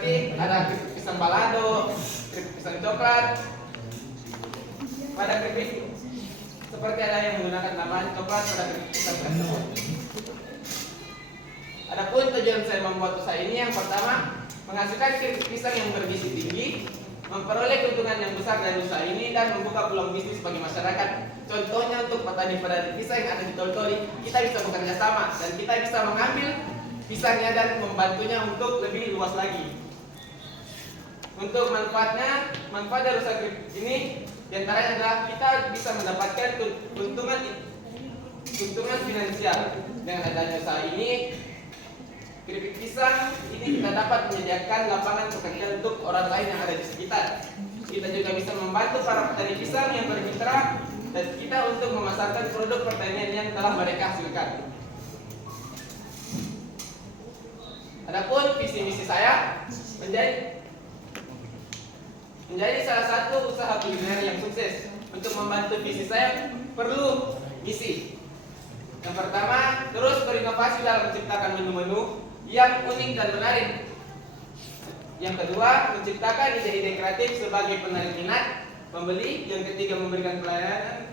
seperti ada keripik pisang balado, keripik pisang coklat. Pada keripik seperti ada yang menggunakan tambahan coklat pada keripik pisang tersebut. Adapun tujuan saya membuat usaha ini yang pertama, menghasilkan keripik pisang yang bergizi tinggi, memperoleh keuntungan yang besar dari usaha ini, dan membuka peluang bisnis bagi masyarakat. Contohnya untuk petani-petani pisang yang ada di Toltoli, kita bisa bekerja sama dan kita bisa mengambil pisangnya dan membantunya untuk lebih luas lagi. Untuk manfaatnya, manfaat dari usaha keripik ini diantaranya adalah kita bisa mendapatkan keuntungan finansial. Dengan adanya usaha ini, keripik pisang ini kita dapat menyediakan lapangan pekerjaan untuk orang lain yang ada di sekitar. Kita juga bisa membantu para petani pisang yang bermitra dan kita untuk memasarkan produk pertanian yang telah mereka hasilkan. Adapun visi misi saya menjadi salah satu usaha kuliner yang sukses. Untuk membantu visi saya perlu misi. Yang pertama, terus berinovasi dalam menciptakan menu-menu yang unik dan menarik. Yang kedua, menciptakan ide-ide kreatif sebagai penarik minat pembeli. Yang ketiga, memberikan pelayanan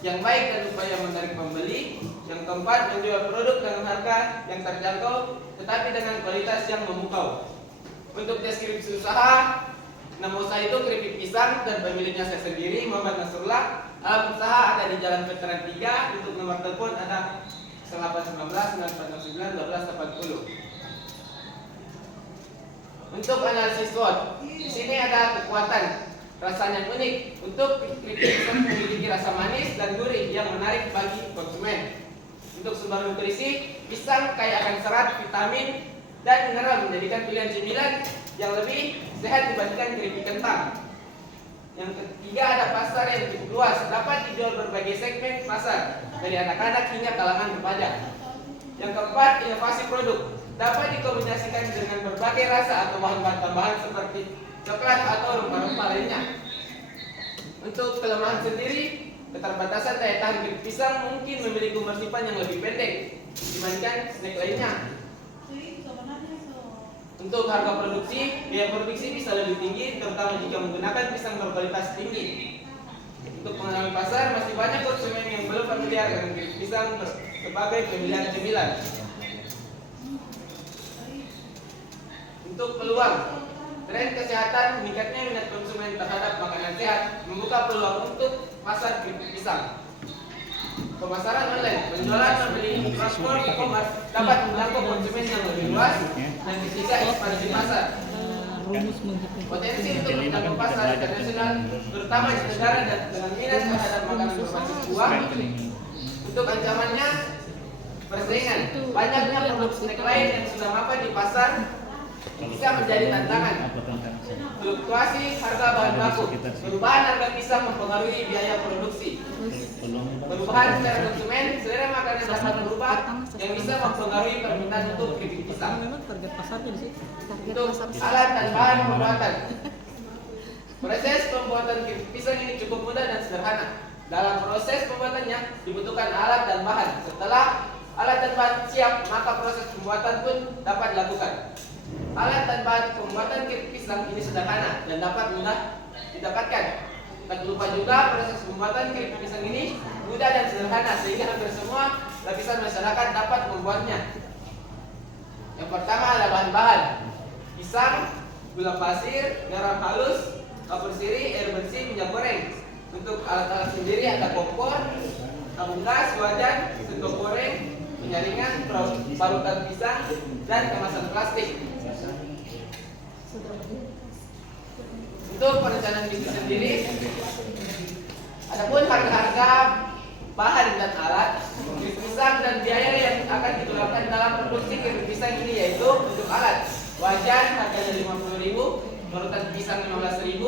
yang baik dan upaya menarik pembeli. Yang keempat, menjual produk dengan harga yang terjangkau tetapi dengan kualitas yang memukau. Untuk deskripsi usaha, nama usaha itu keripik pisang dan pemiliknya saya sendiri, Muhammad Nasrullah. Alat usaha ada di Jalan Veteran 3. Untuk nomor telepon ada 0819 949 1280. Untuk analisis SWOT, di sini ada kekuatan, rasanya unik. Untuk keripik pisang memiliki rasa manis dan gurih yang menarik bagi konsumen. Untuk sumber nutrisi, pisang kaya akan serat, vitamin, dan mineral, menjadikan pilihan cemilan yang lebih sehat dibandingkan keripik kentang. Yang ketiga, ada pasar yang cukup luas, dapat dijual berbagai segmen pasar, dari anak-anak hingga kalangan remaja. Yang keempat, inovasi produk, dapat dikombinasikan dengan berbagai rasa atau bahan-bahan tambahan seperti coklat atau rempah-rempah lainnya. Untuk kelemahan sendiri, keterbatasan daya tahan keripik pisang mungkin memiliki umur simpan yang lebih pendek dibandingkan snack lainnya. Untuk harga produksi, biaya produksi bisa lebih tinggi, terutama jika menggunakan pisang berkualitas tinggi. Untuk pengenalan pasar, masih banyak konsumen yang belum familiar dengan keripik pisang sebagai pilihan cemilan. Untuk peluang, tren kesehatan, meningkatnya minat konsumen terhadap makanan sehat, membuka peluang untuk pasar keripik pisang. Pemasaran online, penjualan membeli transport e-commerce dapat menjangkau konsumen yang lebih luas. Dan ketiga, ekspansi pasar. Potensi untuk menjangkau pasar internasional, terutama di negara dan dengan minat terhadap makanan berbasis buah. Untuk ancamannya, persaingan. Banyaknya produk snack lain yang sudah mapan di pasar bisa menjadi tantangan. Fluktuasi harga bahan baku, perubahan harga pisang mempengaruhi biaya produksi. Perubahan secara konsumen, selera makanan dapat berubah yang bisa mempengaruhi permintaan untuk keripik pisang. Untuk alat dan bahan pembuatan, proses pembuatan keripik pisang ini cukup mudah dan sederhana. Dalam proses pembuatannya dibutuhkan alat dan bahan. Setelah alat dan bahan siap, maka proses pembuatan pun dapat dilakukan. Alat dan bahan pembuatan keripik pisang ini sederhana dan dapat mudah didapatkan. Tak lupa juga proses pembuatan keripik pisang ini mudah dan sederhana sehingga hampir semua lapisan masyarakat dapat membuatnya. Yang pertama adalah bahan-bahan: pisang, gula pasir, garam halus, kapur sirih, air bersih, minyak goreng. Untuk alat-alat sendiri ada kompor, tabung gas, wajan, sendok goreng, penyaringan, parutan pisang, dan kemasan plastik. Untuk perencanaan bisnis sendiri, adapun harga-harga bahan dan alat, pisang dan biaya yang akan dikeluarkan dalam produksi keripik pisang ini yaitu untuk alat wajan harganya 50.000, parutan pisang 15.000,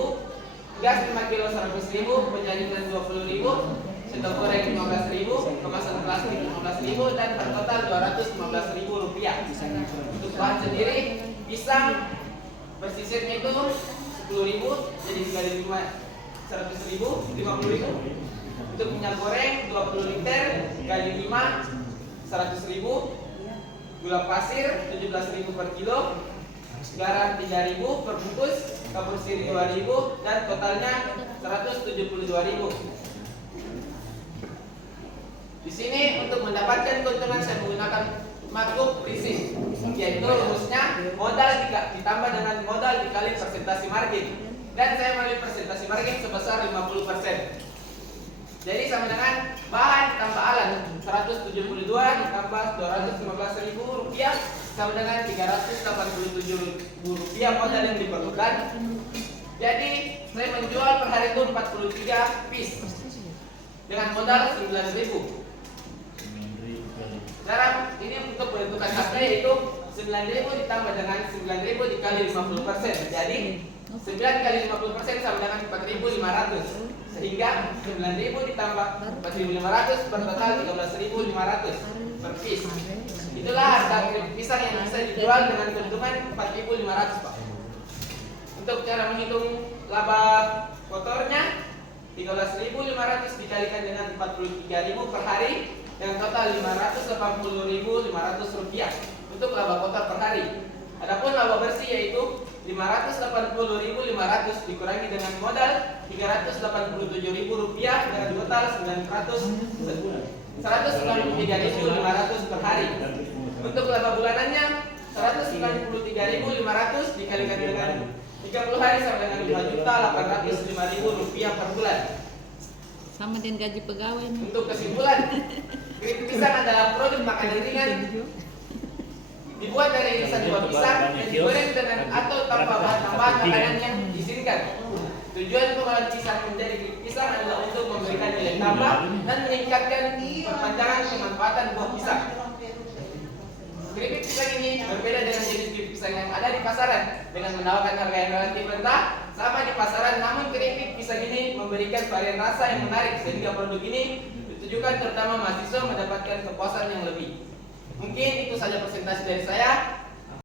gas 5 kg 100.000, penyaringan 20.000, sendok goreng 15.000, kemasan plastik 15.000, dan bertotal 215.000 rupiah. Untuk bahan sendiri, pisang bersisirnya itu 10.000, jadi dikali 5 100.000, 50.000. Untuk minyak goreng 20 liter kali 5 100.000. Gula pasir 17.000 per kilo. garam 3.000 per bungkus, kapur sirih 2.000, dan totalnya 172.000. Di sini untuk mendapatkan keuntungan saya menggunakan makhluk risik, yaitu rumusnya modal ditambah dengan modal dikali persentase margin, dan saya mengambil persentase margin sebesar 50%. Jadi sama dengan bahan ditambah alat 172 ditambah 215.000 rupiah sama dengan 387.000 rupiah modal yang diperlukan. Jadi saya menjual per hari itu 43 piece dengan modal 9.000. Cara ini untuk menentukan harga yaitu 9.000 ditambah dengan 9.000 dikali 50%. Jadi 9 kali 50% sama dengan 4.500. Sehingga 9.000 ditambah 4.500 bertotal 13.500 per piece. Itulah harga keripik pisang yang bisa dijual dengan keuntungan 4.500, Pak. Untuk cara menghitung laba kotornya, 13.500 dikalikan dengan 43.000 per hari dengan total 580.500 rupiah untuk laba kotor per hari. Adapun laba bersih yaitu 580.500 dikurangi dengan modal 387.000 rupiah dengan total 193.500 per hari. Untuk laba bulanannya 193.500 dikalikan dengan 30 hari sama dengan 5.805.000 rupiah per bulan. Sama dengan gaji pegawai. Untuk kesimpulan, keripik pisang adalah produk makanan ringan dibuat dari irisan buah pisang dan digoreng dengan atau tanpa bahan tambahan makanan yang diizinkan. Tujuan pengolahan pisang menjadi keripik pisang adalah untuk memberikan nilai tambah dan meningkatkan perpanjangan pemanfaatan buah pisang. Keripik pisang ini berbeda dengan jenis keripik pisang yang ada di pasaran dengan menawarkan harga yang relatif rendah sama di pasaran, namun keripik pisang ini memberikan varian rasa yang menarik sehingga produk ini ditujukan terutama mahasiswa mendapatkan kepuasan yang lebih. Mungkin itu saja presentasi dari saya.